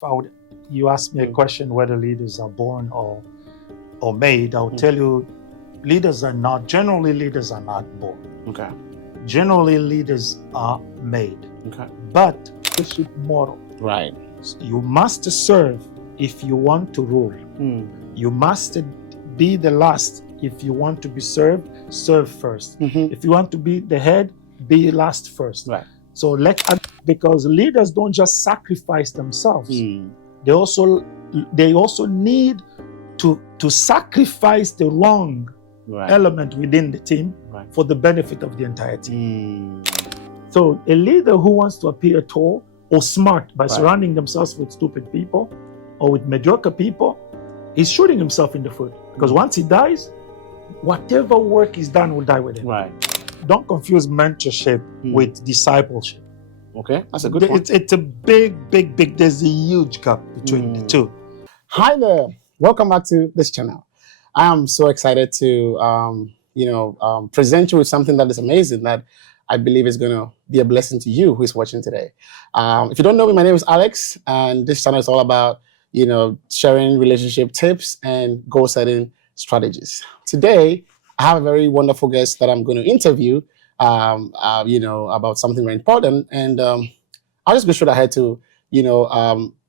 You asked me a question whether leaders are born or made. I'll tell you, generally leaders are not born. Okay. Generally leaders are made. Okay. But leadership model. Right. You must serve if you want to rule. You must be the last if you want to be served. Serve first. If you want to be the head, be last first. Right. So because leaders don't just sacrifice themselves. They also need to sacrifice the wrong element within the team for the benefit of the entire team. So a leader who wants to appear tall or smart by surrounding themselves with stupid people or with mediocre people is shooting himself in the foot. Because once he dies, whatever work is done will die with him. Right. Don't confuse mentorship with discipleship. Okay, that's a good one. It's a big, there's a huge gap between the two. Hi there. Welcome back to this channel. I am so excited to, present you with something that is amazing that I believe is going to be a blessing to you who is watching today. If you don't know me, my name is Alex, and this channel is all about, sharing relationship tips and goal setting strategies. Today, I have a very wonderful guest that I'm going to interview, about something very important. And I'll just go straight ahead to,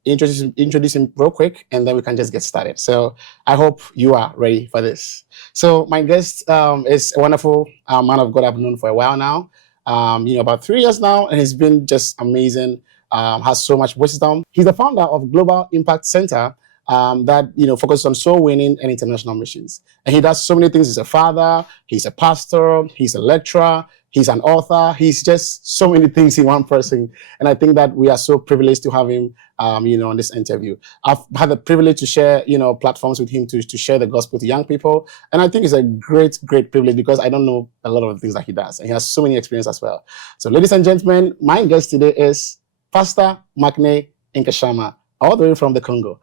introduce him real quick, and then we can just get started. So I hope you are ready for this. So my guest is a wonderful man of God I've known for a while now, about 3 years now, and he's been just amazing, has so much wisdom. He's the founder of Global Impact Center that focuses on soul winning and international missions. And he does so many things. He's a father, he's a pastor, he's a lecturer, he's an author. He's just so many things in one person. And I think that we are so privileged to have him, on this interview. I've had the privilege to share, platforms with him to share the gospel to young people. And I think it's a great privilege because I don't know a lot of the things that he does. And he has so many experience as well. So ladies and gentlemen, my guest today is Pastor McNay Nkashama, all the way from the Congo.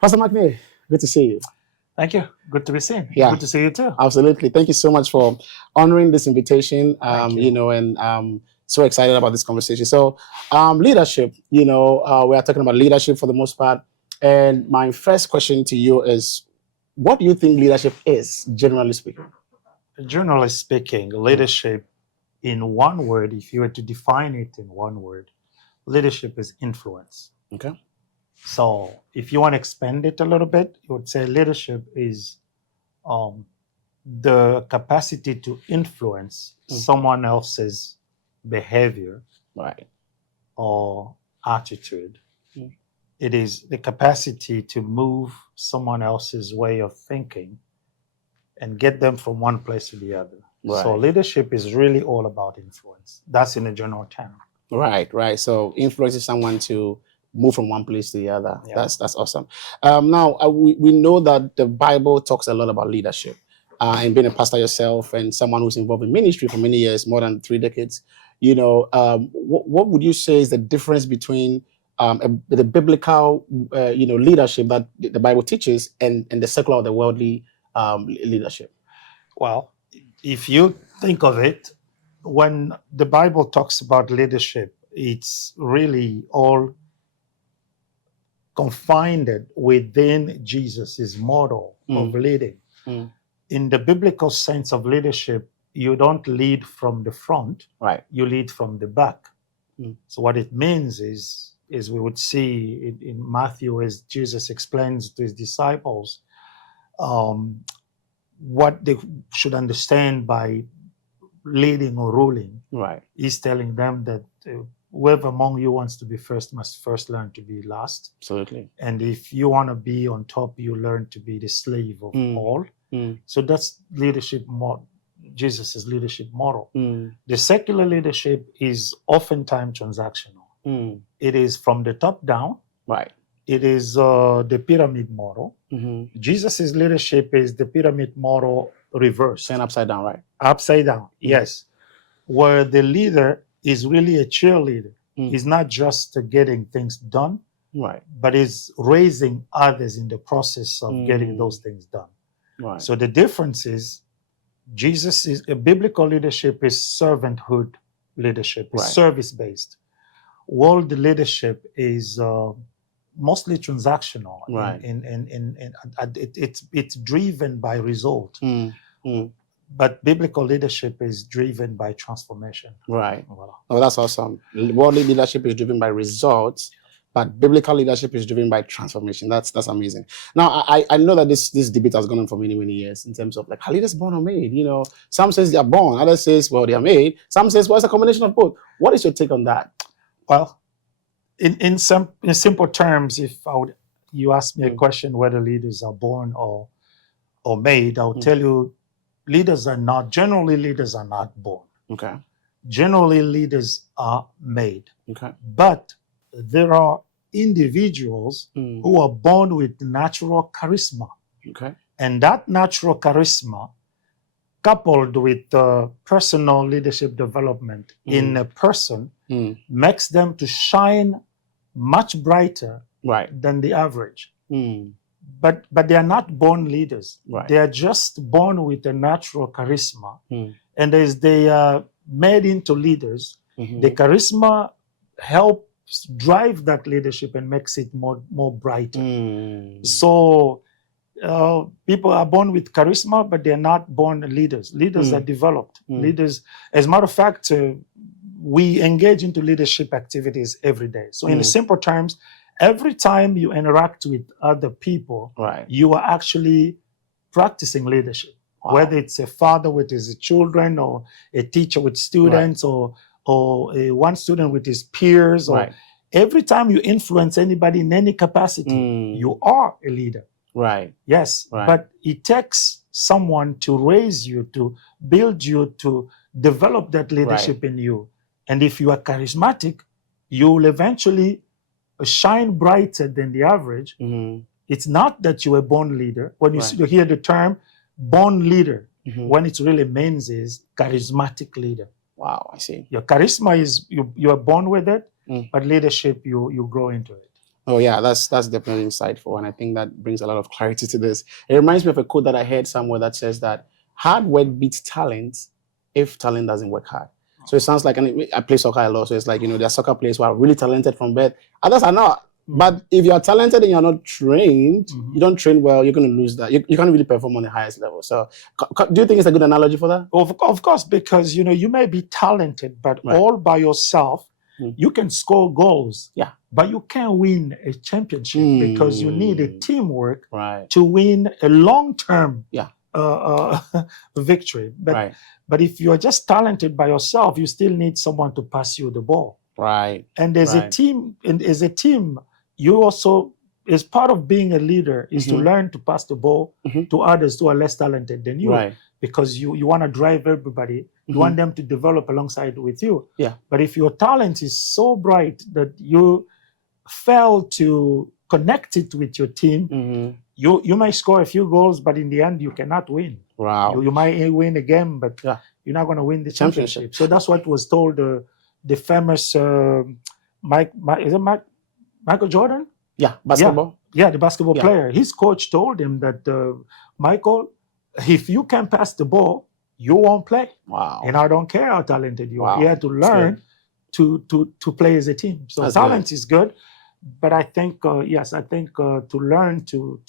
Pastor McNay, good to see you. Thank you. Good to be seen. Yeah. Good to see you too. Absolutely. Thank you so much for honoring this invitation. And so excited about this conversation. So leadership, we are talking about leadership for the most part. And my first question to you is, what do you think leadership is, generally speaking? Generally speaking, leadership in one word, if you were to define it in one word, leadership is influence. Okay. So if you want to expand it a little bit, you would say leadership is the capacity to influence someone else's behavior or attitude. It is the capacity to move someone else's way of thinking and get them from one place to the other. So leadership is really all about influence. That's in a general term. Right. So influencing someone to move from one place to the other. Yeah. That's awesome. Now, we know that the Bible talks a lot about leadership. And being a pastor yourself and someone who's involved in ministry for many years, more than 3 decades, what would you say is the difference between the biblical, leadership that the Bible teaches and the secular or the worldly leadership? Well, if you think of it, when the Bible talks about leadership, it's really all confined within Jesus' model of leading. In the biblical sense of leadership, you don't lead from the front, you lead from the back. So what it means is we would see in Matthew, as Jesus explains to his disciples, what they should understand by leading or ruling. He's telling them that whoever among you wants to be first must first learn to be last. Absolutely. And if you want to be on top, you learn to be the slave of all. So that's leadership model, Jesus' leadership model. The secular leadership is oftentimes transactional. It is from the top down. It is the pyramid model. Jesus' leadership is the pyramid model reversed. And upside down, right? Upside down, yes. Where the leader is really a cheerleader. He's not just getting things done, but is raising others in the process of getting those things done. So the difference is a biblical leadership is servanthood leadership, is service-based. World leadership is mostly transactional. Right. It's driven by result. But biblical leadership is driven by transformation. Right. Wow. Oh, that's awesome. Worldly leadership is driven by results, but biblical leadership is driven by transformation. That's amazing. Now, I know that this debate has gone on for many, many years in terms of like, are leaders born or made? You know, some says they are born, others says, well, they are made. Some says, well, it's a combination of both. What is your take on that? Well, in simple terms, if you ask me a question whether leaders are born or made, I'll tell you generally leaders are not born. Okay. Generally leaders are made. Okay. But there are individuals who are born with natural charisma. Okay. And that natural charisma, coupled with personal leadership development in a person, makes them to shine much brighter than the average. But they are not born leaders. Right. They are just born with a natural charisma. And as they are made into leaders, the charisma helps drive that leadership and makes it more brighter. So people are born with charisma, but they're not born leaders. Leaders are developed. Leaders, as a matter of fact, we engage into leadership activities every day. So in simple terms, every time you interact with other people, you are actually practicing leadership. Wow. Whether it's a father with his children, or a teacher with students, or one student with his peers, or every time you influence anybody in any capacity, you are a leader. Right. Yes. Right. But it takes someone to raise you, to build you, to develop that leadership in you. And if you are charismatic, you will eventually shine brighter than the average. It's not that you were born leader. When you hear the term born leader, what it really means is charismatic leader. Wow, I see. Your charisma is you are born with it, but leadership you grow into it. Oh yeah, that's definitely insightful, and I think that brings a lot of clarity to this. It reminds me of a quote that I heard somewhere that says that hard work beats talent if talent doesn't work hard. So it sounds like, and I play soccer a lot, so it's like, there are soccer players who are really talented from birth. Others are not. But if you are talented and you're not trained, you don't train well, you're going to lose that. You can't really perform on the highest level. So do you think it's a good analogy for that? Of course, because, you may be talented, but all by yourself, you can score goals. Yeah. But you can't win a championship because you need a teamwork to win a long-term victory. But if you're just talented by yourself, you still need someone to pass you the ball. Right. And as a team, you also, as part of being a leader, is to learn to pass the ball to others who are less talented than you. Right. Because you want to drive everybody. You want them to develop alongside with you. Yeah. But if your talent is so bright that you fail to connect it with your team, you may score a few goals, but in the end, you cannot win. Wow. You might win a game, but you're not going to win the championship. So that's what was told the famous Michael Jordan? Yeah, basketball. Yeah, the basketball player. His coach told him that, Michael, if you can pass the ball, you won't play. Wow. And I don't care how talented you are. You have to learn to play as a team. So that's talent is good. But I think, to learn to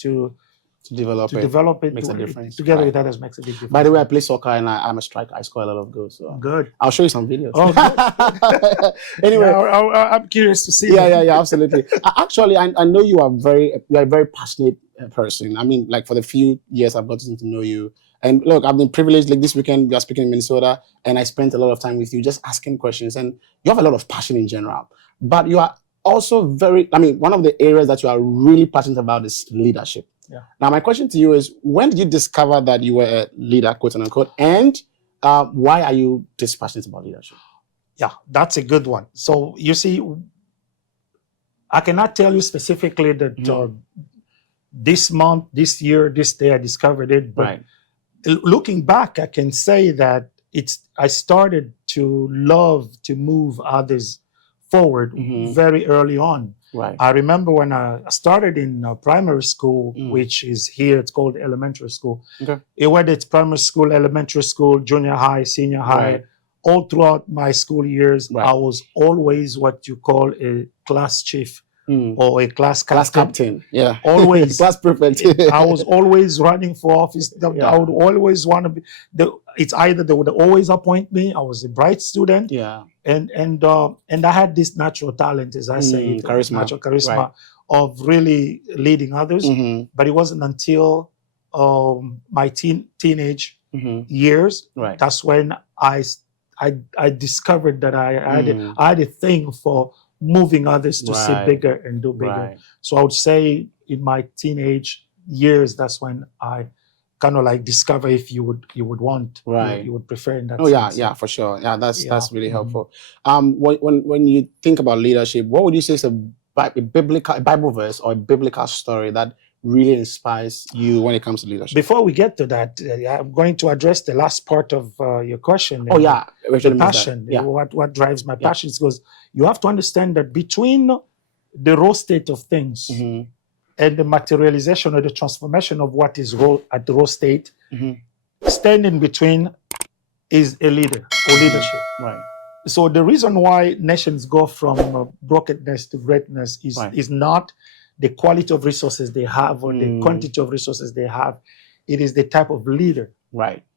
develop it makes a difference. Together with others makes a big difference. By the way, I play soccer and I'm a striker. I score a lot of goals. So good. I'll show you some videos. Oh, good. Anyway, I'm curious to see. Yeah, absolutely. Actually, I know you are a very passionate person. I mean, like for the few years I've gotten to know you. And look, I've been privileged. Like this weekend, we are speaking in Minnesota, and I spent a lot of time with you just asking questions. And you have a lot of passion in general. But you are also one of the areas that you are really passionate about is leadership. Yeah. Now, my question to you is, when did you discover that you were a leader, quote unquote, and why are you this passionate about leadership? Yeah, that's a good one. So you see, I cannot tell you specifically that this month, this year, this day I discovered it, but looking back, I can say that I started to love to move others forward very early on. Right. I remember when I started in primary school, which is here, it's called elementary school. Okay. Whether it's primary school, elementary school, junior high, senior high, all throughout my school years, I was always what you call a class chief or a class captain. Yeah. Always. Class prefect. I was always running for office. I would always want to be. It's either they would always appoint me. I was a bright student. Yeah. And I had this natural talent, as I say, natural charisma of really leading others. But it wasn't until my teenage years that's when I discovered that I had a thing for moving others to see bigger and do bigger. So I would say in my teenage years, that's when I kind of like discover if you would want, you would prefer in that sense. Yeah, for sure. Yeah, that's really helpful. When you think about leadership, what would you say is a Bible verse or a biblical story that really inspires you when it comes to leadership? Before we get to that, I'm going to address the last part of your question. The passion. What drives my passion is because you have to understand that between the raw state of things and the materialization or the transformation of what is raw at the raw state, standing between is a leader or leadership. So the reason why nations go from brokenness to greatness is not the quality of resources they have or the quantity of resources they have. It is the type of leader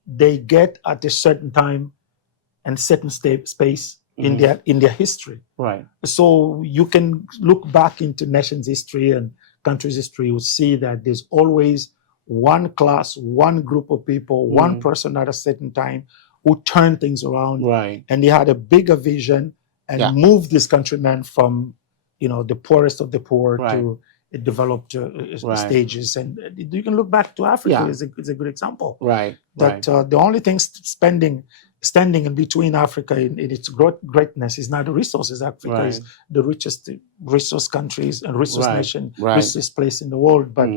they get at a certain time and certain space in their history. So you can look back into nations' history and countries' history. You see that there's always one class, one group of people, one person at a certain time who turned things around, and they had a bigger vision and moved this countrymen from, the poorest of the poor to developed stages. And you can look back to Africa is a good example. The only thing standing in between Africa in its greatness is not the resources. Africa is the richest resource countries and resource nation, richest place in the world, but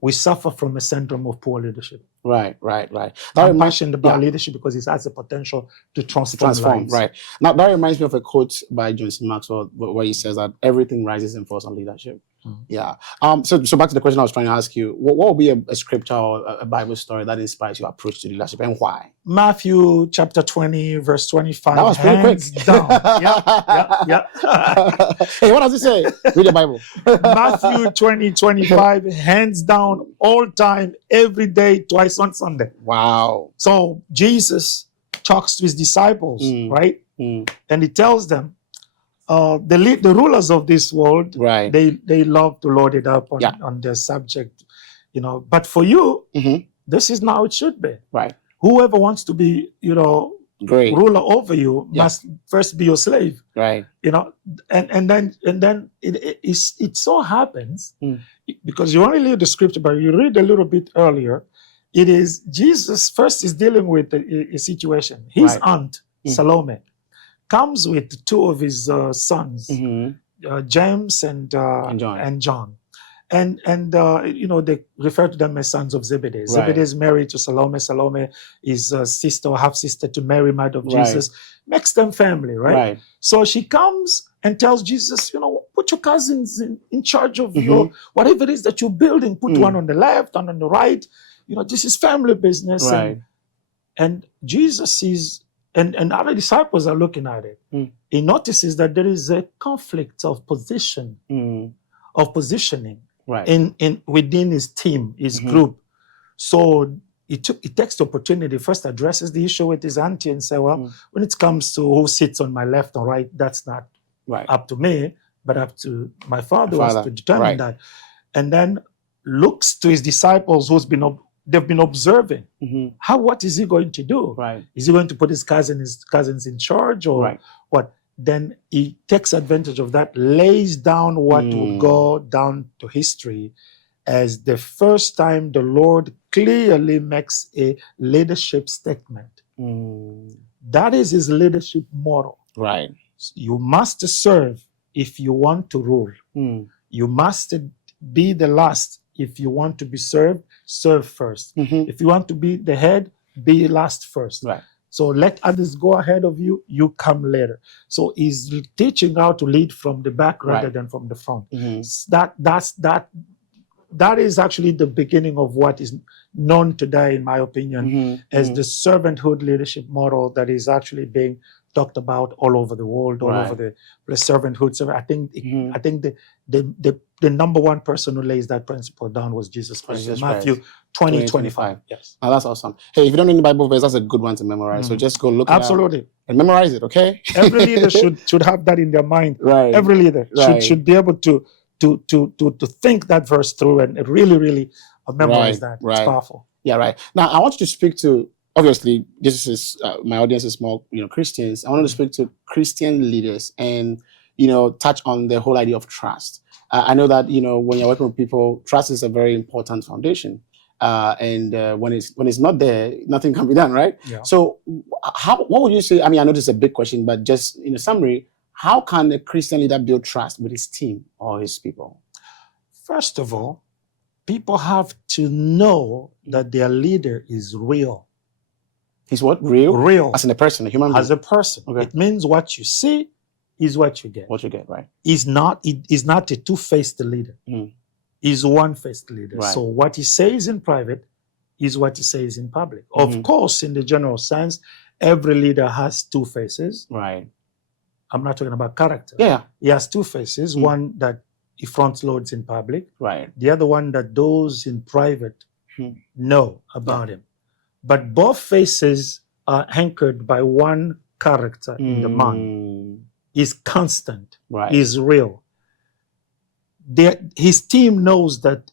we suffer from a syndrome of poor leadership. I'm passionate about leadership because it has the potential to transform lives. Now that reminds me of a quote by John C. Maxwell where he says that everything rises and falls on leadership. So back to the question I was trying to ask you, what would be a scripture or a Bible story that inspires your approach to leadership and why? Matthew chapter 20 verse 25. That was pretty quick. Down. Hey, what does it say? Read the Bible. Matthew 20:25, hands down, all time, every day, twice on Sunday. Wow. So Jesus talks to his disciples, right? And he tells them, the rulers of this world, they love to load it up on their subject, But for you, this is not how it should be. Whoever wants to be, ruler over you must first be your slave. And then it so happens because you only read the scripture, but you read a little bit earlier. It is Jesus first is dealing with a situation. His aunt Salome comes with two of his sons, James and John. And they refer to them as sons of Zebedee. Zebedee is married to Salome. Salome is a sister or half-sister to Mary, mother of Jesus. Makes them family, right? So she comes and tells Jesus, put your cousins in charge of your, whatever it is that you're building. Put one on the left, one on the right. This is family business. And Jesus sees, and other disciples are looking at it. He notices that there is a conflict of positioning within his team, his group. So he takes the opportunity, first addresses the issue with his auntie and say, well, when it comes to who sits on my left or right, that's not up to me, but up to my father who has to determine that. And then looks to his disciples they've been observing. What is he going to do? Is he going to put his cousins in charge or what? Then he takes advantage of that, lays down what will go down to history as the first time the Lord clearly makes a leadership statement. That is his leadership model. You must serve if you want to rule. You must be the last if you want to be served. Serve first. If you want to be the head, be last first. So let others go ahead of you, you come later. So he's teaching how to lead from the back rather than from the front. That is actually the beginning of what is known today, in my opinion, as the servanthood leadership model that is actually being talked about all over the world, all over the servanthood. So I think the number one person who lays that principle down was Jesus Christ. Matthew 20:25. Yes. Oh, that's awesome. Hey, if you don't know the Bible verse, that's a good one to memorize. So just go look Absolutely. It up and memorize it, okay? Every leader should have that in their mind. Right. Every leader should be able to think that verse through and really memorize that. It's powerful. Yeah, right. Now I want you to speak to, obviously this is my audience is more Christians. I want to speak to Christian leaders and touch on the whole idea of trust. I know that when you're working with people, trust is a very important foundation. And when it's not there, nothing can be done, right? Yeah. So what would you say? I mean, I know this is a big question, but just in a summary, how can a Christian leader build trust with his team or his people? First of all, people have to know that their leader is real. He's what? Real? Real. As in a person, a human being? As a person. Okay. It means what you see is what you get. What you get, right. He's not a two-faced leader. He's one-faced leader. Right. So what he says in private is what he says in public. Of course, in the general sense, every leader has two faces. Right. I'm not talking about character. Yeah. He has two faces. One that he front loads in public. Right. The other one that those in private know about him. But both faces are anchored by one character in the man. He's constant. Right. He's real. His team knows that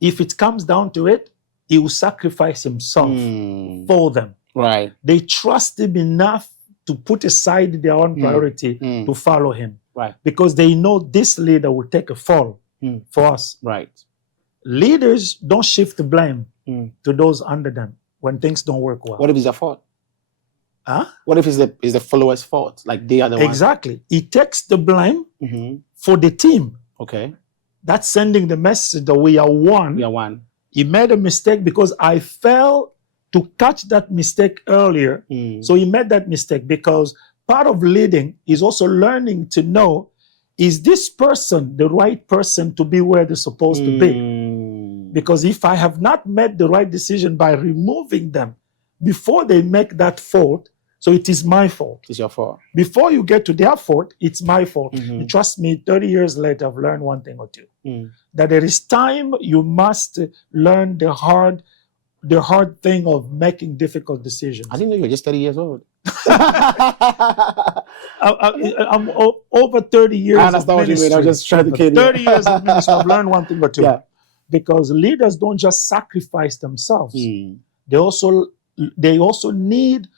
if it comes down to it, he will sacrifice himself for them. Right. They trust him enough to put aside their own priority to follow him. Right. Because they know this leader will take a fall for us. Right. Leaders don't shift the blame to those under them when things don't work well. What if it's their fault? Huh? What if it's the followers' fault? Like they are the ones. Exactly. He takes the blame for the team. Okay. That's sending the message that we are one. We are one. He made a mistake because I failed to catch that mistake earlier. So he made that mistake because part of leading is also learning to know, is this person the right person to be where they're supposed to be? Because if I have not made the right decision by removing them before they make that fault, so it is my fault. It's your fault. Before you get to their fault, it's my fault. And trust me, 30 years later, I've learned one thing or two. That there is time you must learn the hard thing of making difficult decisions. I didn't know you were just 30 years old. I'm over 30 years I understand of ministry. What you mean. I was just trying to kid you. 30 years of ministry, I've learned one thing or two. Yeah. Because leaders don't just sacrifice themselves. They also need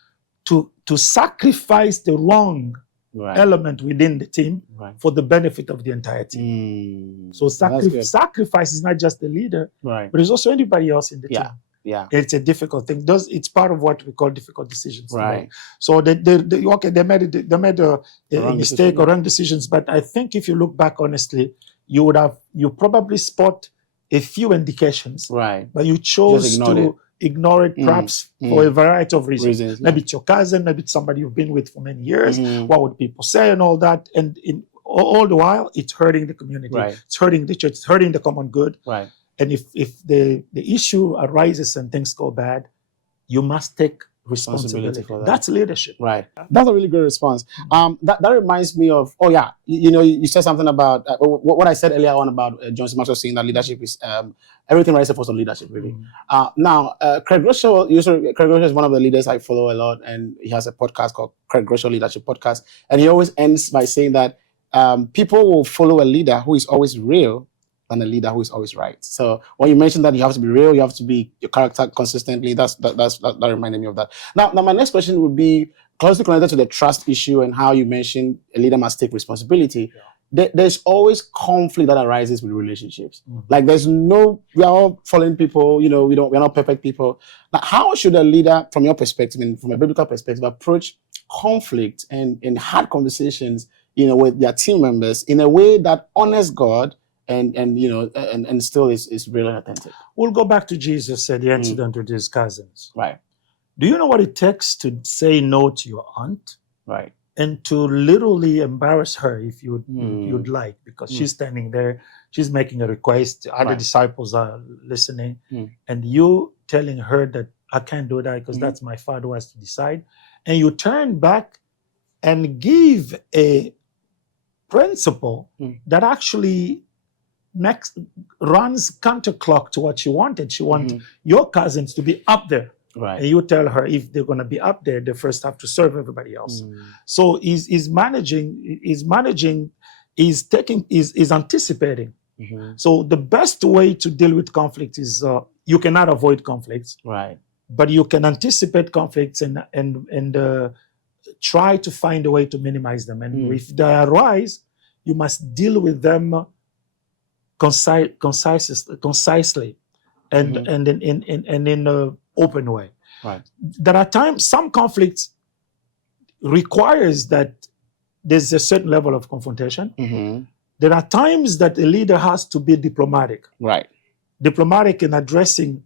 to sacrifice the wrong element within the team for the benefit of the entire team. So sacrifice is not just the leader, but it's also anybody else in the team. Yeah, it's a difficult thing. It's part of what we call difficult decisions. Right. So they made a mistake or wrong decisions. But I think if you look back honestly, you probably spot a few indications. Right. But you chose to ignore it perhaps for a variety of reasons. Maybe it's your cousin, maybe it's somebody you've been with for many years. What would people say and all that? And all the while, it's hurting the community. Right. It's hurting the church. It's hurting the common good. Right. And if the issue arises and things go bad, you must take responsibility for that. That's leadership. Right. That's a really good response. That reminds me of, you said something about what I said earlier on about John Maxwell saying that leadership is everything is supposed on leadership, really. Now, Craig Groeschel is one of the leaders I follow a lot, and he has a podcast called Craig Groeschel Leadership Podcast. And he always ends by saying that people will follow a leader who is always real than a leader who is always right. So when you mentioned that you have to be real, you have to be your character consistently, that reminded me of that. Now my next question would be closely connected to the trust issue and how you mentioned a leader must take responsibility. There's always conflict that arises with relationships. Like we are all fallen people, we're not perfect people. Now, how should a leader, from your perspective and from a biblical perspective, approach conflict and hard conversations, with their team members in a way that honors God and still is real and authentic? We'll go back to Jesus at the incident with his cousins. Right. Do you know what it takes to say no to your aunt? Right. And to literally embarrass her if you'd like, because she's standing there, she's making a request, other disciples are listening, and you telling her that I can't do that because that's my father who has to decide. And you turn back and give a principle that actually runs counterclock to what she wanted. She wanted your cousins to be up there. Right. And you tell her if they're going to be up there, they first have to serve everybody else. So he's anticipating. So the best way to deal with conflict is you cannot avoid conflicts, right? But you can anticipate conflicts and try to find a way to minimize them. And if they arise, you must deal with them concisely and in an open way. Right. There are times some conflicts requires that there's a certain level of confrontation. There are times that a leader has to be diplomatic. Right. Diplomatic in addressing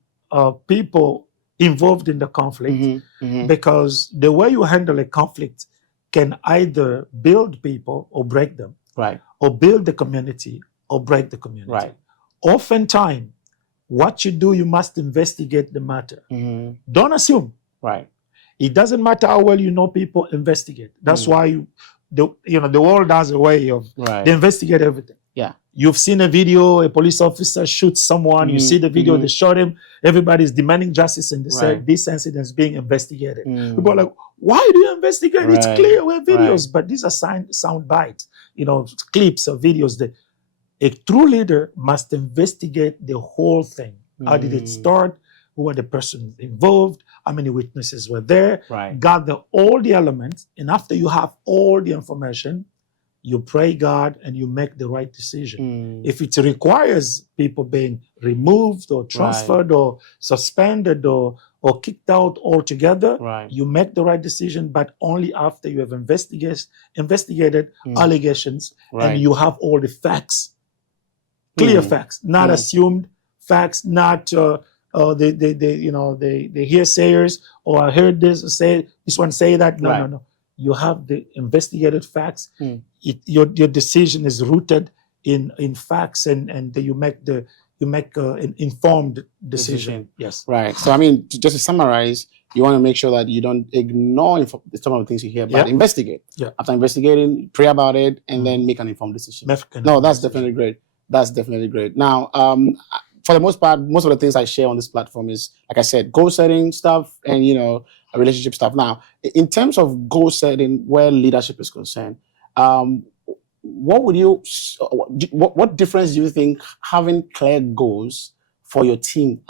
people involved in the conflict, because the way you handle a conflict can either build people or break them. Right. Or build the community or break the community. Right. Oftentimes, what you do, you must investigate the matter. Don't assume. Right. It doesn't matter how well you know people, investigate. That's why the world has a way of they investigate everything. Yeah. You've seen a video, a police officer shoots someone, you see the video, they shot him, everybody's demanding justice, and they said this incident is being investigated. People are like, why do you investigate? It's clear, we have videos, but these are sound bites, clips of videos. That a true leader must investigate the whole thing. How did it start? Who were the persons involved? How many witnesses were there? Gather all the elements, and after you have all the information, you pray God and you make the right decision. If it requires people being removed or transferred or suspended or kicked out altogether, you make the right decision, but only after you have investigated allegations and you have all the facts, clear facts, not assumed facts, not the hearsayers, or I heard this one say that. No. You have the investigated facts. Your decision is rooted in facts, and you make an informed decision. Yes. Right. So I mean, just to summarize, you want to make sure that you don't ignore some of the things you hear, but investigate. Yeah. After investigating, pray about it, and then make an informed decision. That's definitely great. That's definitely great. Now, for the most part, most of the things I share on this platform is, like I said, goal setting stuff and relationship stuff. Now, in terms of goal setting, where leadership is concerned, what difference do you think having clear goals for your team,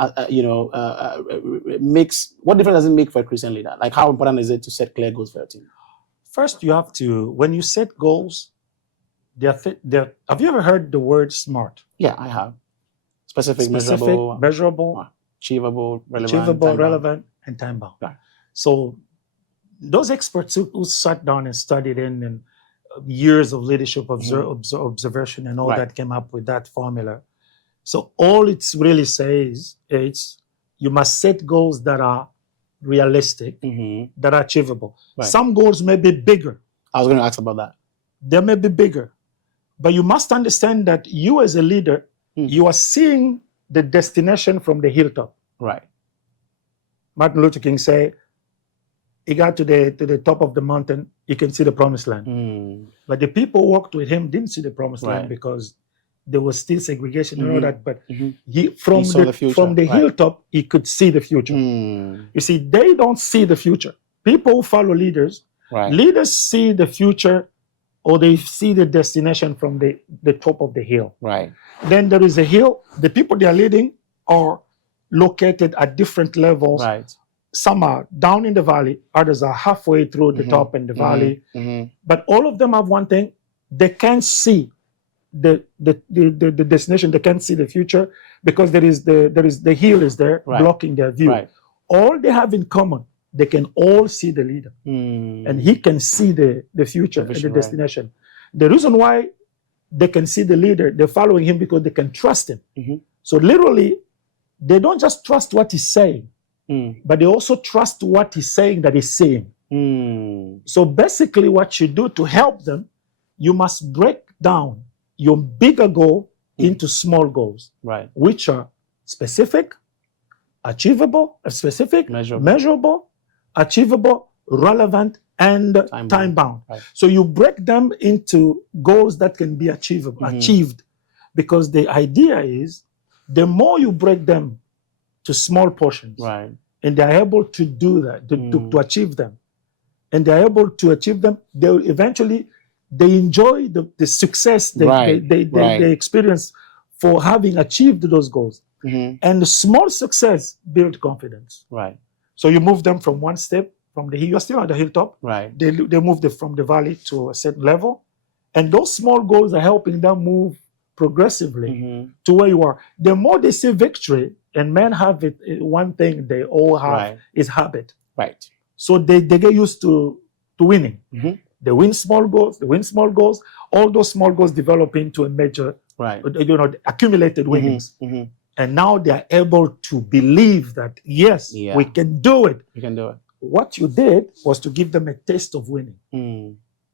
makes? What difference does it make for a Christian leader? Like, how important is it to set clear goals for your team? First, you have to, when you set goals, have you ever heard the word SMART? Yeah, I have. Specific, measurable, achievable, relevant, and time-bound. Right. So those experts who sat down and studied and years of leadership observation and all that came up with that formula. So all it really says is you must set goals that are realistic, that are achievable. Right. Some goals may be bigger. I was going to ask about that. They may be bigger. But you must understand that you as a leader, you are seeing the destination from the hilltop. Right. Martin Luther King said, he got to the top of the mountain, he can see the promised land. But the people who walked with him didn't see the promised land because there was still segregation and all that. But from the hilltop, he could see the future. You see, they don't see the future. People who follow leaders, leaders see the future, or they see the destination from the top of the hill. Right. Then there is a hill. The people they are leading are located at different levels. Right. Some are down in the valley, others are halfway through the top in the valley. But all of them have one thing: they can't see the destination. They can't see the future because the hill is there blocking their view. Right. All they have in common, they can all see the leader, and he can see the future and the destination. The reason why they can see the leader, they're following him because they can trust him. So literally, they don't just trust what he's saying, but they also trust what he's saying that he's saying. So basically what you do to help them, you must break down your bigger goal into small goals, which are specific, achievable, measurable, achievable, relevant, and time bound. Right. So you break them into goals that can be achieved, because the idea is the more you break them to small portions, right, and they're able to do that, to achieve them, and they're able to achieve them, they'll eventually they enjoy the success they experience for having achieved those goals. And the small success build confidence. Right. So you move them from one step from the hill. You're still on the hilltop. Right. They move them from the valley to a certain level, and those small goals are helping them move progressively to where you are. The more they see victory, and men have it. One thing they all have is habit. Right. So they get used to winning. They win small goals. They win small goals. All those small goals develop into a major, accumulated winnings. And now they are able to believe that, yes, we can do it. We can do it. What you did was to give them a taste of winning.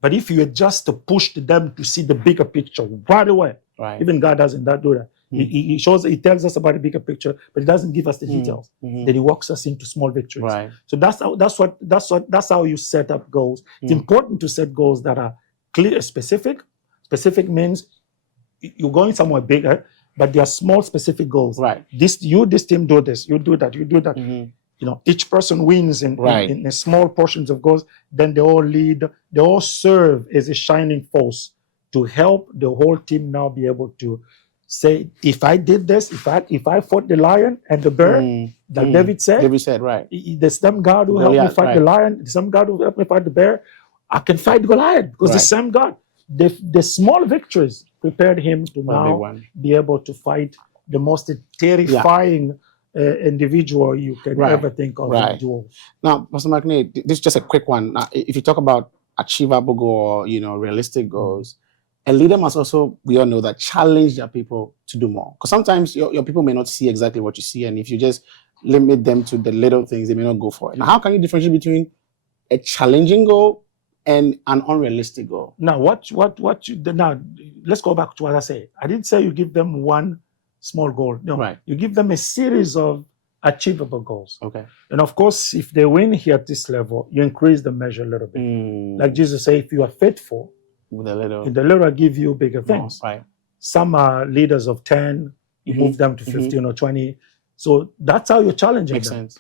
But if you had just to push them to see the bigger picture right away, even God doesn't do that. He tells us about the bigger picture, but he doesn't give us the details. Then he walks us into small victories. Right. So that's how you set up goals. It's important to set goals that are clear, specific. Specific means you're going somewhere bigger, but they are small, specific goals. Right. This team do this, you do that, you do that. Each person wins in small portions of goals. Then they all lead, they all serve as a shining force to help the whole team now be able to say, if I did this, if I fought the lion and the bear, like David said, right. The same God who helped me fight the lion, the same God who helped me fight the bear, I can fight Goliath, because the same God. The small victories prepared him to now be able to fight the most terrifying individual you can ever think of. Now, Pastor McNay, this is just a quick one. Now, if you talk about achievable goal, realistic goals, a leader must also, we all know that, challenge their people to do more. Because sometimes your people may not see exactly what you see, and if you just limit them to the little things, they may not go for it. Now, how can you differentiate between a challenging goal and an unrealistic goal? Now, now let's go back to what I said. I didn't say you give them one small goal. No, you give them a series of achievable goals. Okay. And of course, if they win here at this level, you increase the measure a little bit. Like Jesus said, if you are faithful, in the little I give you bigger things. Right. Some are leaders of 10, you move them to 15 or 20. So that's how you're challenging Makes them. sense.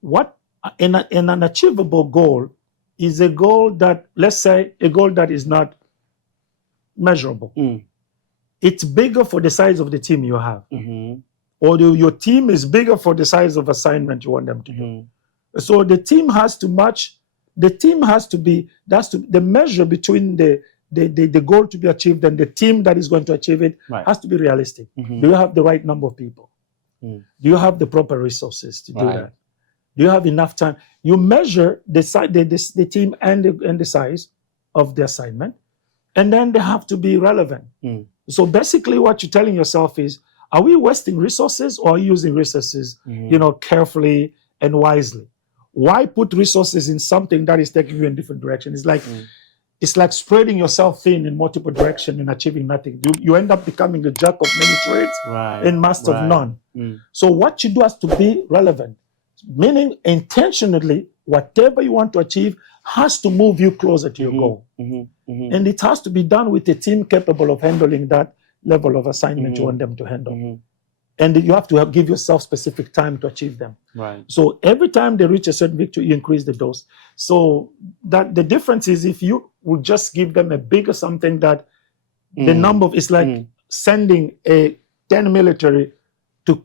What in an achievable goal is a goal that, let's say, a goal that is not measurable. It's bigger for the size of the team you have. Or your team is bigger for the size of assignment you want them to do. So the team has to match, the measure between the goal to be achieved and the team that is going to achieve it has to be realistic. Do you have the right number of people? Do you have the proper resources to do that? Do you have enough time? You measure the team and the size of the assignment, and then they have to be relevant. So basically what you're telling yourself is, are we wasting resources, or are you using resources carefully and wisely? Why put resources in something that is taking you in different directions? It's like spreading yourself thin in multiple directions and achieving nothing. You end up becoming a jack of many trades and master of none. So what you do has to be relevant, meaning intentionally, whatever you want to achieve has to move you closer to your goal. And it has to be done with a team capable of handling that level of assignment you want them to handle. And you have to give yourself specific time to achieve them. So every time they reach a certain victory, you increase the dose. So that the difference is, if you would just give them a bigger something that the number of, it's like sending a 10 military to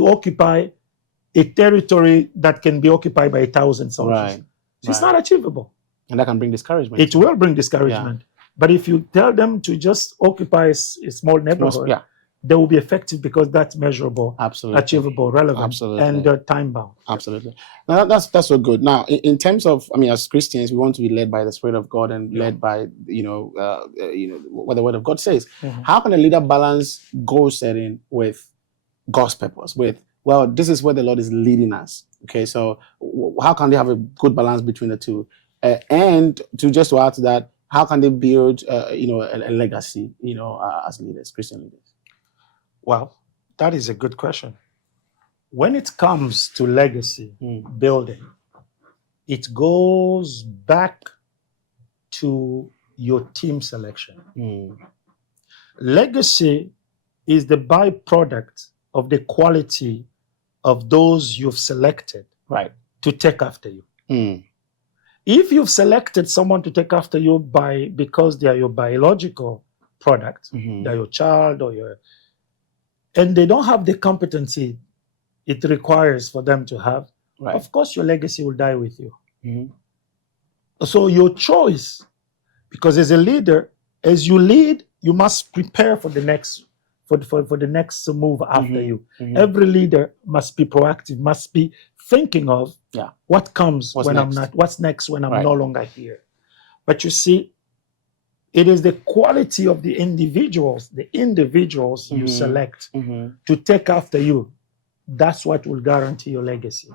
occupy a territory that can be occupied by 1,000 soldiers. So it's not achievable. And that can bring discouragement. It will bring discouragement. But if you tell them to just occupy a small neighborhood, they will be effective, because that's measurable, achievable, relevant, and time bound. Absolutely. Now that's so good. Now, in terms of, as Christians, we want to be led by the Spirit of God and led by what the Word of God says. How can a leader balance goal setting with God's purpose? This is where the Lord is leading us. Okay, so how can they have a good balance between the two? And to add to that, how can they build a legacy as leaders, Christian leaders? Well, that is a good question. When it comes to legacy building, it goes back to your team selection. Legacy is the byproduct of the quality of those you've selected to take after you. If you've selected someone to take after you because they are your biological product, they're your child and they don't have the competency it requires for them to have, of course your legacy will die with you. So your choice, because as a leader, as you lead, you must prepare for the next for the next move after you. Every leader must be proactive, must be thinking of what comes what's next when I'm no longer here. But you see, it is the quality of the individuals you select to take after you. That's what will guarantee your legacy.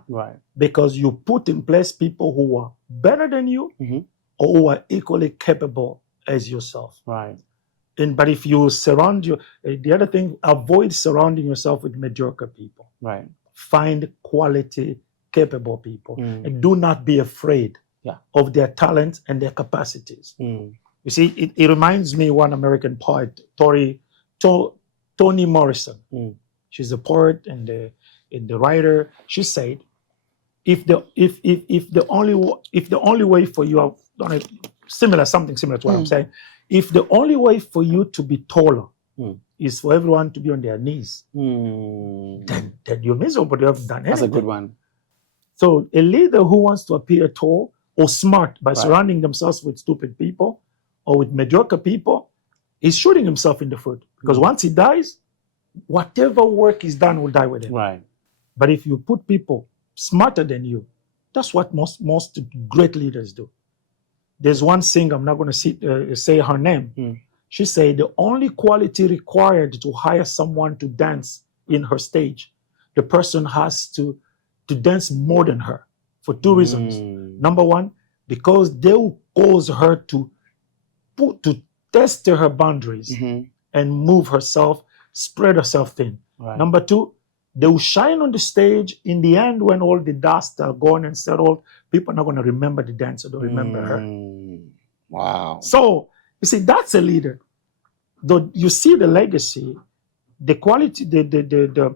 Because you put in place people who are better than you or who are equally capable as yourself. But if you surround the other thing, avoid surrounding yourself with mediocre people. Find quality, capable people. And do not be afraid of their talents and their capacities. You see, it reminds me of one American poet, Toni Morrison. She's a poet and the writer. She said, if the only way for you, something similar to what I'm saying, if the only way for you to be taller is for everyone to be on their knees, then you're miserable. You haven't done anything. That's a good one. So a leader who wants to appear tall or smart by surrounding themselves with stupid people or with mediocre people is shooting himself in the foot. Because once he dies, whatever work is done will die with him. But if you put people smarter than you, that's what most great leaders do. There's one singer, I'm not going to say her name. She said the only quality required to hire someone to dance in her stage, the person has to dance more than her for two reasons. Number one, because they will cause her to test her boundaries and move herself, spread herself thin. Number two, they will shine on the stage. In the end, when all the dust are gone and settled, people are not going to remember the dancer, they'll remember her. Wow. So, you see, that's a leader. Though you see the legacy, the quality, the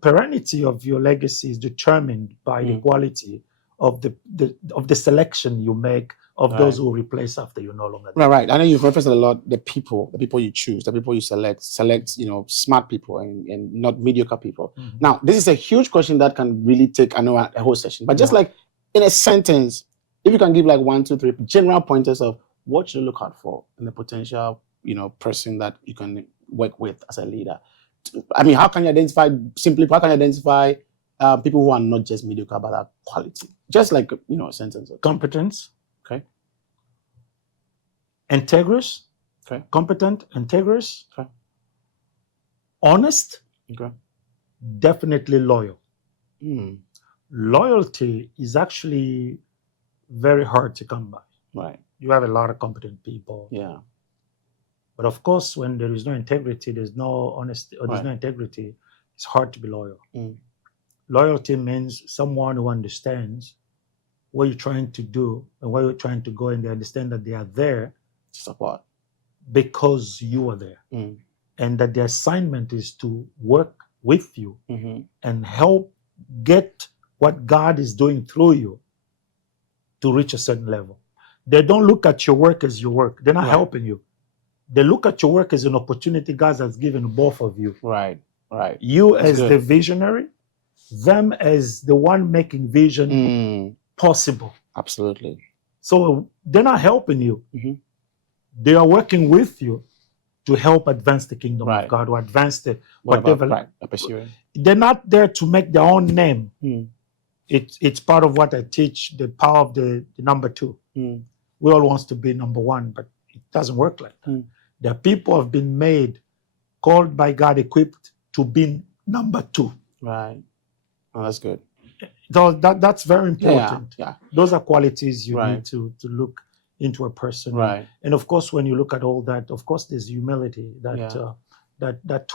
perennity of your legacy is determined by the quality of the selection you make of those who replace after you're no longer there. Right. I know you've referenced a lot the people you choose, the people you select, smart people and not mediocre people. Now, this is a huge question that can really take a whole session. But just like in a sentence, if you can give like 1, 2, 3 general pointers of what you look out for in a potential, person that you can work with as a leader. I mean, how can you identify people who are not just mediocre but are quality? Just like, a sentence. Competence. Okay. Integrous. Okay. Competent, integrous. Okay. Honest. Okay. Definitely loyal. Loyalty is actually very hard to come by. Right. You have a lot of competent people. Yeah. But of course, when there is no integrity, there's no honesty, or there's no integrity, it's hard to be loyal. Loyalty means someone who understands what you're trying to do and where you're trying to go, and they understand that they are there to support because you are there. And that the assignment is to work with you and help get what God is doing through you to reach a certain level. They don't look at your work as your work. They're not helping you. They look at your work as an opportunity God has given both of you. Right. You as the visionary, them as the one making vision possible. Absolutely. So they're not helping you. They are working with you to help advance the kingdom of God, or advance the whatever. They're not there to make their own name. It's part of what I teach, the power of the number 2. We all want to be number 1, but it doesn't work like that. The people have been made, called by God, equipped to be number 2. Right. Oh, that's good. So that's very important. Yeah. Those are qualities you need to look into a person. Right. And of course, when you look at all that, of course, there's humility that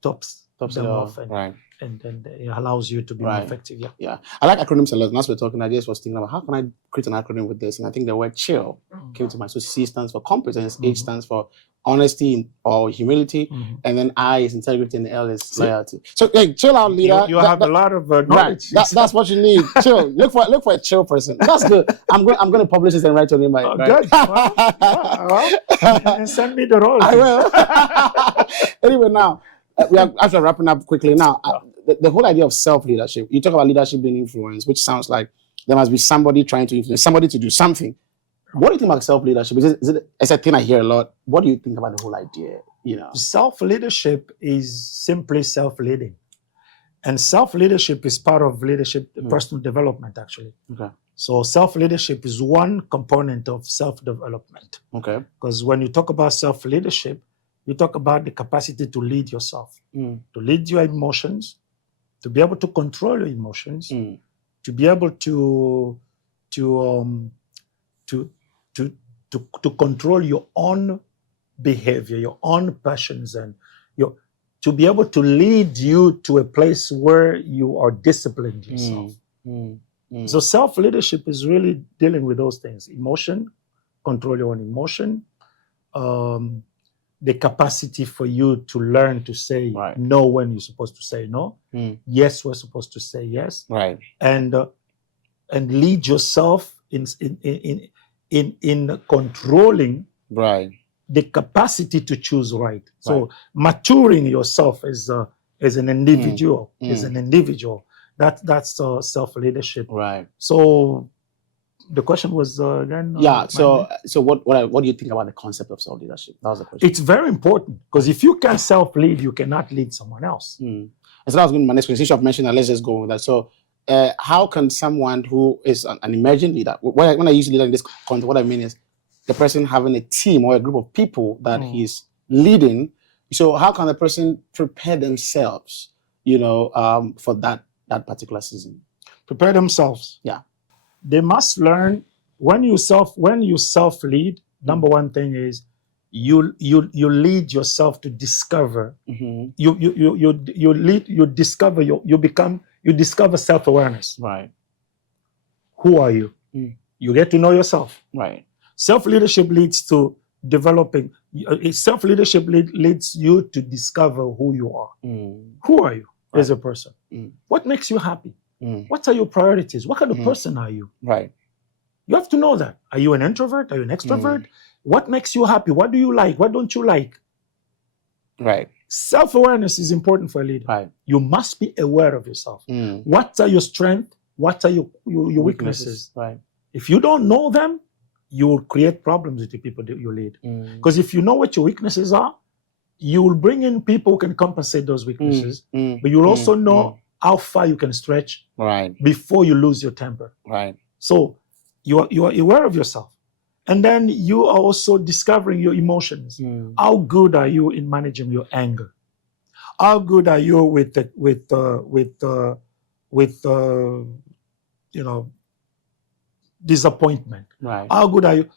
tops them off, and then it allows you to be more effective. Yeah. I like acronyms a lot. And as we're talking, I just was thinking about how can I create an acronym with this? And I think the word chill came to mind. So C stands for competence, H stands for honesty or humility, and then I is integrity, and L is loyalty. So hey, chill out, leader. You have a lot of knowledge. That's what you need. Chill. Look for a chill person. That's good. I'm going to publish this and write your name. Good. Well, send me the role. I will. Anyway, now we are after wrapping up quickly. Now, the whole idea of self-leadership. You talk about leadership being influence, which sounds like there must be somebody trying to influence somebody to do something. What do you think about self-leadership? It's a thing I hear a lot. What do you think about the whole idea? Self-leadership is simply self-leading. And self-leadership is part of leadership, personal development, actually. Okay. So self-leadership is one component of self-development. Okay. Because when you talk about self-leadership, you talk about the capacity to lead yourself, to lead your emotions, to be able to control your emotions, to be able to control your own behavior, your own passions, and to be able to lead you to a place where you are disciplined yourself. So self-leadership is really dealing with those things: emotion, control your own emotion, the capacity for you to learn to say no when you're supposed to say no, yes we're supposed to say yes, and lead yourself in controlling the capacity to choose right. So maturing yourself as an individual, that's self-leadership. So the question was again. So what do you think about the concept of self-leadership? That was the question. It's very important, because if you can self-lead, you cannot lead someone else. And so that was going to be my next question. Since you have mentioned that, let's just go with that. So how can someone who is an emerging leader, when I use leader in this context, what I mean is the person having a team or a group of people that he's leading. So how can the person prepare themselves, for that particular season? Prepare themselves. Yeah. They must learn when you self-lead. Number one thing is you lead yourself to discover. You discover self-awareness. Who are you? You get to know yourself. Self-leadership leads to developing. Self-leadership leads you to discover who you are. Who are you as a person? What makes you happy? What are your priorities? What kind of person are you? You have to know that. Are you an introvert? Are you an extrovert? What makes you happy? What do you like? What don't you like? Self-awareness is important for a leader. You must be aware of yourself. What are your strengths? What are your weaknesses? If you don't know them, you will create problems with the people that you lead. Because if you know what your weaknesses are, you will bring in people who can compensate those weaknesses. But you'll also know how far you can stretch before you lose your temper. So you are aware of yourself. And then you are also discovering your emotions. How good are you in managing your anger? How good are you with disappointment? How good are you?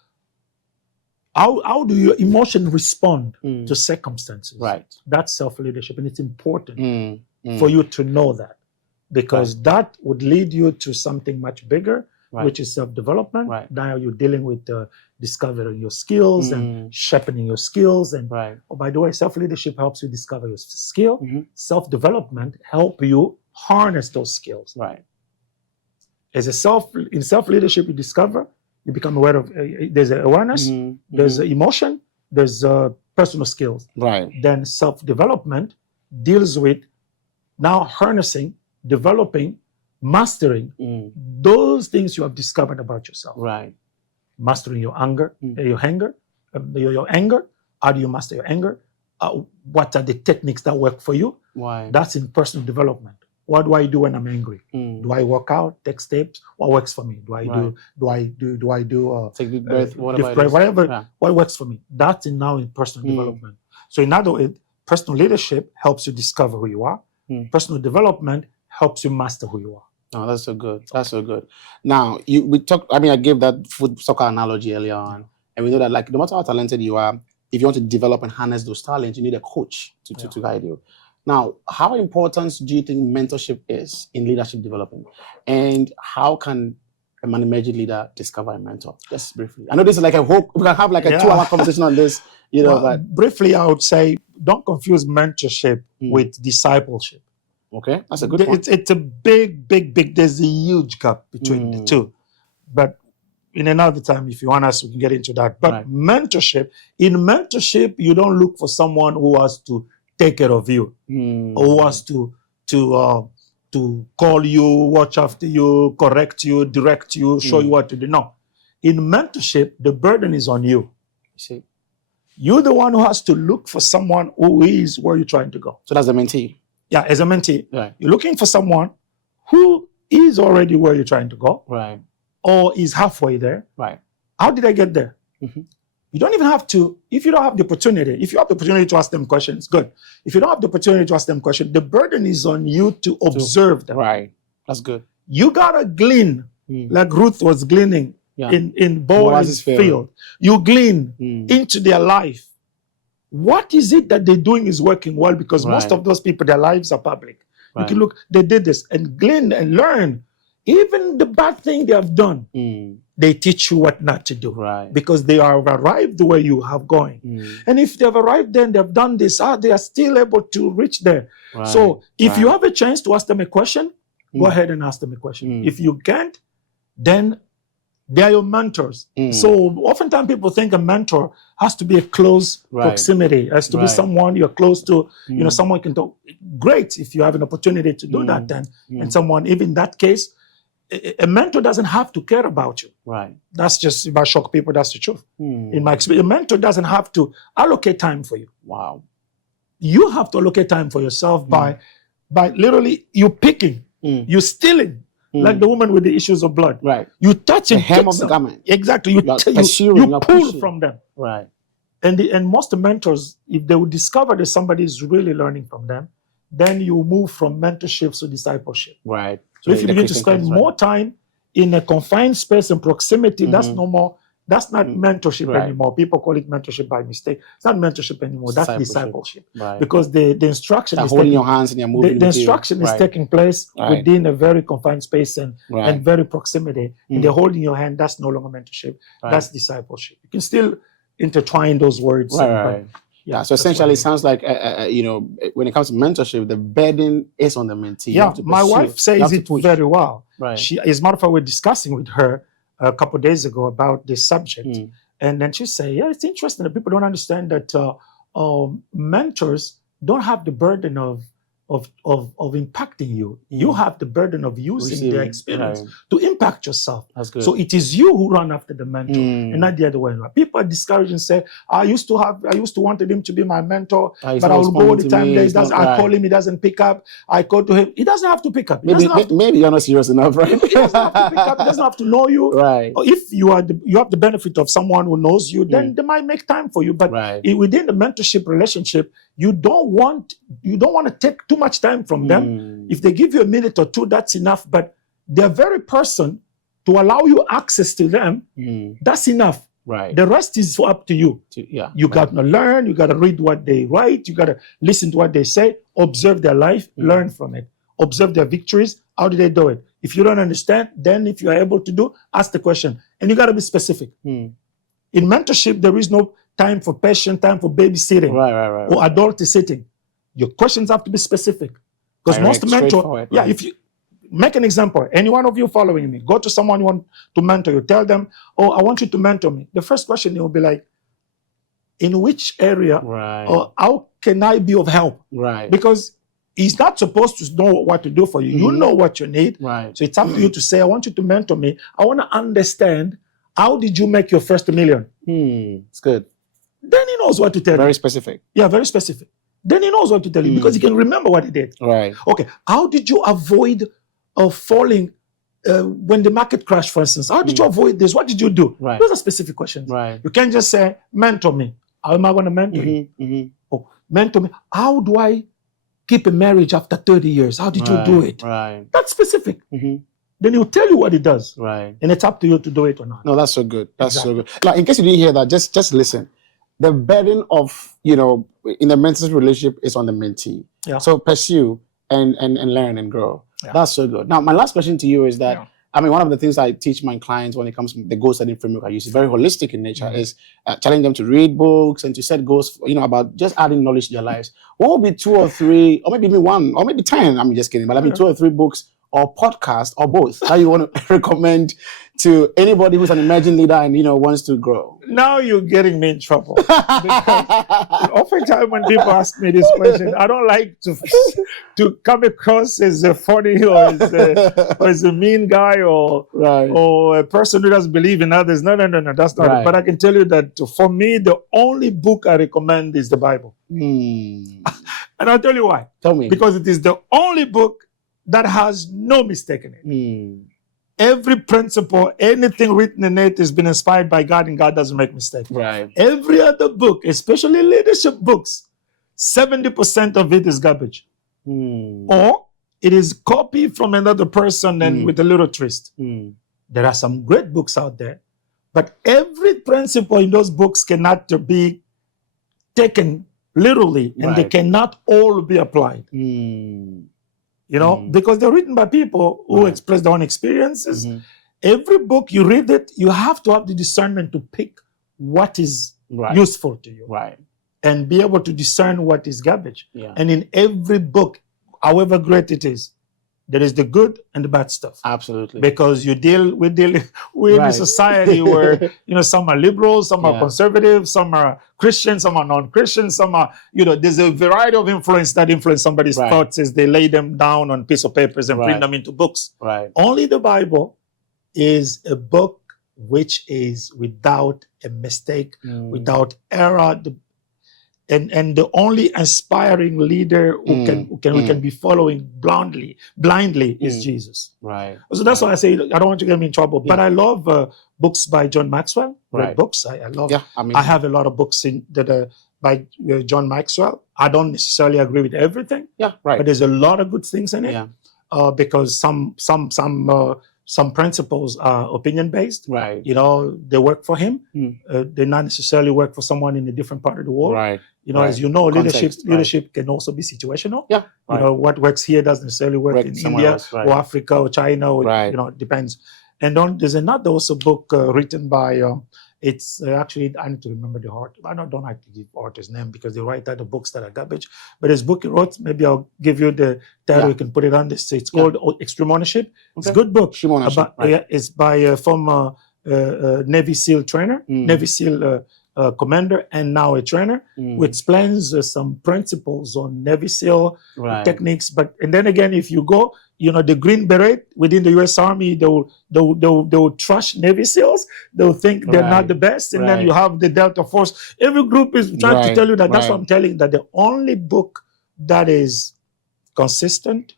How do your emotion respond to circumstances? That's self-leadership, and it's important for you to know that, because that would lead you to something much bigger, which is self-development. Now you're dealing with discovering your skills and sharpening your skills. And oh, by the way, self-leadership helps you discover your skill. Self-development help you harness those skills. In self-leadership, you discover, you become aware of, there's awareness, there's emotion, there's personal skills. Then self-development deals with now harnessing, developing, mastering those things you have discovered about yourself. Mastering your anger, your anger. How do you master your anger? What are the techniques that work for you? That's in personal development. What do I do when I'm angry? Do I work out, take steps? What works for me? Do I do take deep breath, whatever what works for me? That's now in personal development. So in other words, personal leadership helps you discover who you are. Personal development helps you master who you are. Oh, that's so good. That's so good. Now, I gave that foot soccer analogy earlier on, and we know that, no matter how talented you are, if you want to develop and harness those talents, you need a coach to guide you. Now, how important do you think mentorship is in leadership development? And how can a emerging leader discover a mentor? Just briefly. I know this is like a whole, we can have like a 2-hour conversation on this, you know, but briefly, I would say don't confuse mentorship with discipleship. Okay, that's a good point. It's a big, there's a huge gap between the two. But in another time, if you want us, we can get into that. But mentorship, in mentorship, you don't look for someone who has to take care of you, or who has to call you, watch after you, correct you, direct you, show you what to do. No. In mentorship, the burden is on you. See, you're the one who has to look for someone who is where you're trying to go. So that's the mentee. Yeah, as a mentee. Right. You're looking for someone who is already where you're trying to go. Right. Or is halfway there. Right. How did I get there? You don't even have to, if you don't have the opportunity, if you have the opportunity to ask them questions, good. If you don't have the opportunity to ask them questions, the burden is on you to observe them. Right. That's good. You gotta glean, like Ruth was gleaning in Boaz's field. You glean into their life. What is it that they're doing is working well? Because most of those people, their lives are public. You can look, they did this, and glean and learn. Even the bad thing they have done, they teach you what not to do. Right. Because they have arrived where you have going. And if they've arrived there and they've done this, they are still able to reach there. Right. So if you have a chance to ask them a question, go ahead and ask them a question. If you can't, then they are your mentors. So oftentimes people think a mentor has to be a close proximity, has to be someone you're close to, you know, someone can talk. Great if you have an opportunity to do that then. And someone, even in that case, a mentor doesn't have to care about you. Right. That's just, if I shock people, that's the truth. In my experience, a mentor doesn't have to allocate time for you. Wow. You have to allocate time for yourself by literally you picking, you stealing, like the woman with the issues of blood. Right. You touch the hem of the garment. Exactly. You pull from them. Right. And most mentors, if they would discover that somebody is really learning from them, then you move from mentorship to discipleship. Right. So if you begin to spend more time in a confined space and proximity, that's no more. That's not mentorship anymore. People call it mentorship by mistake. It's not mentorship anymore. That's discipleship. Right. Because the instruction is holding your hands and you're moving. The instruction is taking place within a very confined space and very proximity. And they're holding your hand. That's no longer mentorship. That's discipleship. You can still intertwine those words. But, yeah. So essentially, it sounds like you know, when it comes to mentorship, the burden is on the mentee. Yeah. My wife says it very well. Right. She, as a matter of fact, we're discussing with her a couple of days ago about this subject, and then she said, "Yeah, it's interesting that people don't understand that mentors don't have the burden of impacting you. You have the burden of using their experience to impact yourself. That's good. So it is you who run after the mentor, and not the other way around. People are discouraged and say, I used to wanted him to be my mentor, but I will go all the time. I call him, he doesn't pick up. I call to him, he doesn't have to pick up. Maybe you're not serious enough, right? He doesn't have to pick up. He doesn't have to know you. Right. Or if you have the benefit of someone who knows you, then they might make time for you. But within the mentorship relationship, you don't want to take too much time from them. If they give you a minute or two, that's enough. But their very person, to allow you access to them, that's enough. Right. The rest is up to you. You got to learn. You got to read what they write. You got to listen to what they say. Observe their life. Learn from it. Observe their victories. How do they do it? If you don't understand, then if you are able to do, ask the question. And you got to be specific. In mentorship, there is no time for passion, time for babysitting, or adult sitting. Your questions have to be specific. Because most mentors, if you make an example, any one of you following me, go to someone you want to mentor, you tell them, oh, I want you to mentor me. The first question will be like, in which area, or how can I be of help? Right. Because he's not supposed to know what to do for you. You know what you need. Right. So it's up to you to say, I want you to mentor me. I want to understand, how did you make your first $1 million? It's good. Then he knows what to tell you. Very specific. Yeah, very specific. Then he knows what to tell you because he can remember what he did. Right. Okay. How did you avoid falling when the market crashed, for instance? How did you avoid this? What did you do? Right. Those are specific questions. Right. You can't just say, mentor me. How am I going to mentor you? Oh, mentor me. How do I keep a marriage after 30 years? How did you do it? Right. That's specific. Then he'll tell you what he does. Right. And it's up to you to do it or not. No, that's so good. That's so good. Like, in case you didn't hear that, just listen. the burden of, in the mentorship relationship is on the mentee. Yeah. So pursue and learn and grow. Yeah. That's so good. Now, my last question to you is that, one of the things I teach my clients when it comes to the goal setting framework I use is very holistic in nature, is challenging them to read books and to set goals, about just adding knowledge to their lives. What would be 2 or 3, or maybe 1, or maybe 10, I'm just kidding, but 2 or 3 books or podcast or both that you want to recommend to anybody who's an emerging leader and wants to grow? Now you're getting me in trouble, because oftentimes when people ask me this question, I don't like to come across as a funny or as a mean guy or a person who doesn't believe in others. No, that's not it. But I can tell you that for me, the only book I recommend is the Bible. And I'll tell you why. Tell me. Because it is the only book that has no mistake in it. Every principle, anything written in it has been inspired by God, and God doesn't make mistakes. Right. Every other book, especially leadership books, 70% of it is garbage. Or it is copied from another person and with a little twist. There are some great books out there, but every principle in those books cannot be taken literally, and they cannot all be applied. Because they're written by people who express their own experiences. Every book you read it, you have to have the discernment to pick what is useful to you, and be able to discern what is garbage. And in every book, however great it is, there is the good and the bad stuff. Absolutely. Because we deal in a society where some are liberals, some are conservative, some are Christian, some are non-Christian, some are, there's a variety of influence that influence somebody's thoughts as they lay them down on piece of papers and print them into books. Only the Bible is a book which is without a mistake, without error. And the only inspiring leader who can be following blindly is Jesus. So that's why I say I don't want to get me in trouble. But I love books by John Maxwell. Great books. I love. I have a lot of books that are by John Maxwell. I don't necessarily agree with everything. But there's a lot of good things in it. Because some principles are opinion based. They work for him. They not necessarily work for someone in a different part of the world. As you know, leadership can also be situational. What works here doesn't necessarily work in India else, or Africa or China. Or, it depends. And there's another also book written by. It's actually, I need to remember the author. I don't like to give author's name because they write other books that are garbage. But his book he wrote, maybe I'll give you the title. You can put it on this. It's called Extreme Ownership. It's a good book. Extreme Ownership. It's by a former Navy SEAL trainer, Navy SEAL commander, and now a trainer, who explains some principles on Navy SEAL techniques. And then again, if you go, the Green Beret within the U.S. Army, they'll trash Navy SEALs. They'll think they're not the best. And then you have the Delta Force. Every group is trying to tell you that. That's what I'm telling you, that the only book that is consistent,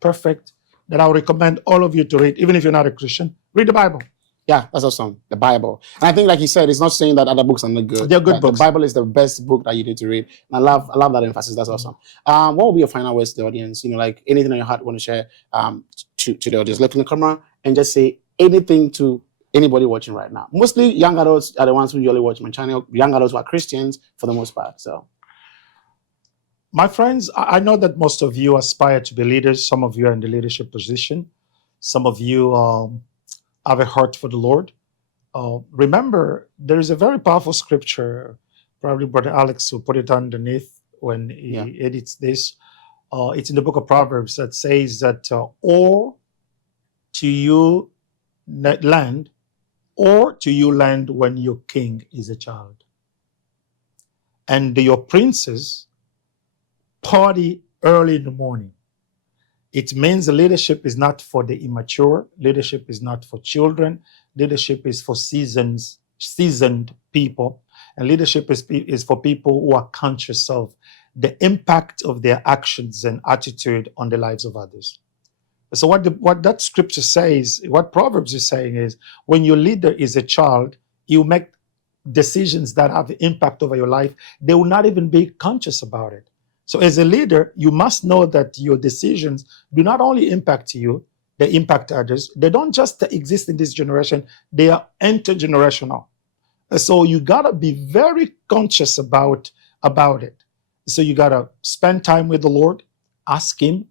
perfect, that I would recommend all of you to read, even if you're not a Christian, read the Bible. Yeah, that's awesome. The Bible. And I think, like you said, it's not saying that other books are not good. They're good books. The Bible is the best book that you need to read. And I love that emphasis. That's awesome. What will be your final words to the audience? Like anything on your heart you want to share to the audience. Look in the camera and just say anything to anybody watching right now. Mostly young adults are the ones who usually watch my channel. Young adults who are Christians for the most part. So, my friends, I know that most of you aspire to be leaders. Some of you are in the leadership position. Some of you have a heart for the Lord. Remember, there is a very powerful scripture, probably Brother Alex will put it underneath when he edits this. It's in the book of Proverbs that says that or to you land, or to you land when your king is a child. And your princes party early in the morning. It means leadership is not for the immature. Leadership is not for children. Leadership is for seasoned people. And leadership is for people who are conscious of the impact of their actions and attitude on the lives of others. So what that scripture says, what Proverbs is saying is, when your leader is a child, you make decisions that have impact over your life. They will not even be conscious about it. So as a leader, you must know that your decisions do not only impact you, they impact others. They don't just exist in this generation, they are intergenerational. So you gotta be very conscious about it. So you gotta spend time with the Lord, ask Him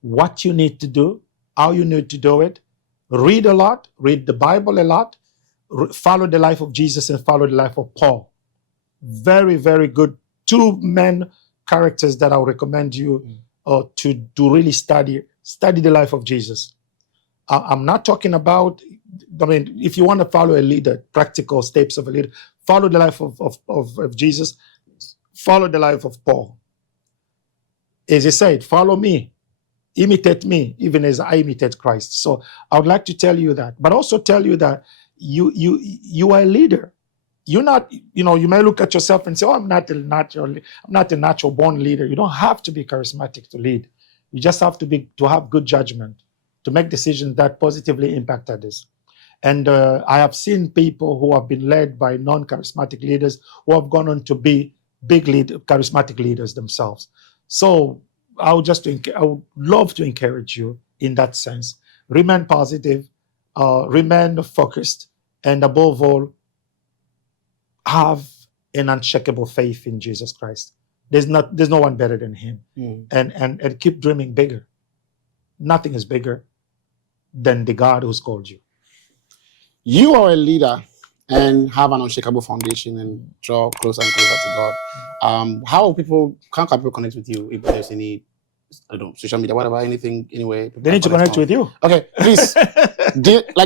what you need to do, how you need to do it. Read a lot, read the Bible a lot, follow the life of Jesus and follow the life of Paul. Very, very good two men characters that I would recommend you to really study the life of Jesus. I'm not talking about, I mean, if you want to follow a leader, practical steps of a leader, follow the life of Jesus, follow the life of Paul. As he said, follow me, imitate me, even as I imitate Christ. So I would like to tell you that, but also tell you that you are a leader. You're not, you may look at yourself and say, oh, I'm not a natural born leader. You don't have to be charismatic to lead. You just have to have good judgment, to make decisions that positively impact others. And I have seen people who have been led by non-charismatic leaders who have gone on to be charismatic leaders themselves. So I would love to encourage you in that sense. Remain positive, remain focused, and above all, have an unshakable faith in Jesus Christ. There's no one better than Him. And keep dreaming bigger. Nothing is bigger than the God who's called you. You are a leader and have an unshakable foundation and draw closer and closer to God. How can people connect with you if there's any, I don't know, social media, whatever, anything, anyway? They need to connect with you. Okay, please.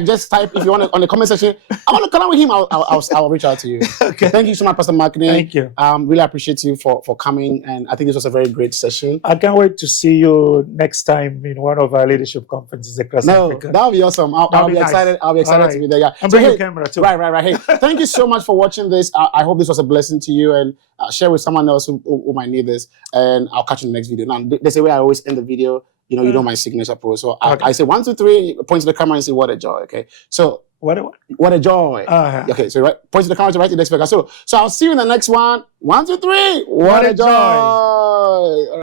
Just type if you want to, on the comment section. I want to connect with him. I'll reach out to you. Okay. Thank you so much, Pastor McNay. Thank you. Really appreciate you for coming, and I think this was a very great session. I can't wait to see you next time in one of our leadership conferences across Africa. That'll be awesome. I'll be nice. excited. I'll be excited to be there. Yeah. And bring your camera too. Right. Hey, thank you so much for watching this. I hope this was a blessing to you, and share with someone else who might need this. And I'll catch you in the next video. Now, there's a way I always end the video. You know my signature pose. So okay. I say 1, 2, 3, point to the camera and say, what a joy. Okay. So what a joy. Okay. So point to the camera to write the next speaker. So I'll see you in the next one. 1, 2, 3. What a joy.